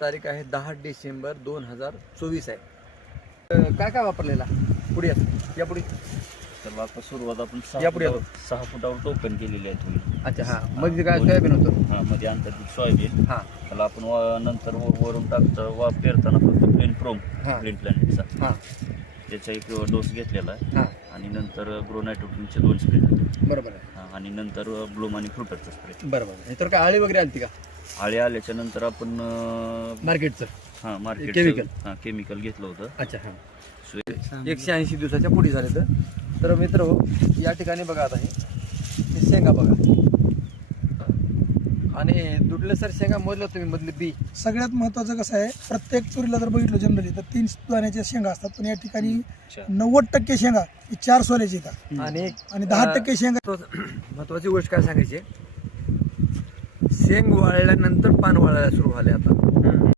तारीख आहे 10 डिसेंबर 2024 आहे. काय काय वापरलेला पुढे या पुढे तर आता सुरुवात आपण या पुढे 6 फुटावर टोकन केलेली आहे तुम्ही. अच्छा हां मध्ये काय सोयाबीन होतं हा मध्ये अंतर्गत सोयाबीन. हां त्याला आपण नंतर वरून टाकतो पेरताना फक्त प्लेन प्रोम हां. ग्रीन प्लॅनेटचा हां त्याचा एक डोस घेतलेला आहे. हां आणि नंतर ग्रो नायट्रोजनचे 2 स्प्रे बरोबर आहे आणि नंतर ब्लूम आणि फ्रुटरचा स्प्रे. बरोबर आहे. तर काय आळी वगैरे आलती का आळे आल्याच्या नंतर आपण मार्केटचं हा मार्केट Chemical. हा केमिकल घेतलं होतं. अच्छा हां 180 दिवसाच्या पुढे झाले तर मित्र हो या ठिकाणी बघा आता हे शेंगा बघा आणि दुडले सर शेंगा मोजलं तुम्ही मधले बी सगळ्यात महत्त्वाचं कसं आहे, प्रत्येक चुरीला जर बघितलं जनरली तर 3 दाण्याच्या शेंगा असतात, पण या ठिकाणी 90% शेंगा ही 4 सोल्याची येतात आणि आणि 10% शेंगा. महत्वाची गोष्ट काय सांगायची शेंग वाळल्यानंतर पान वाळायला सुरू झाले आता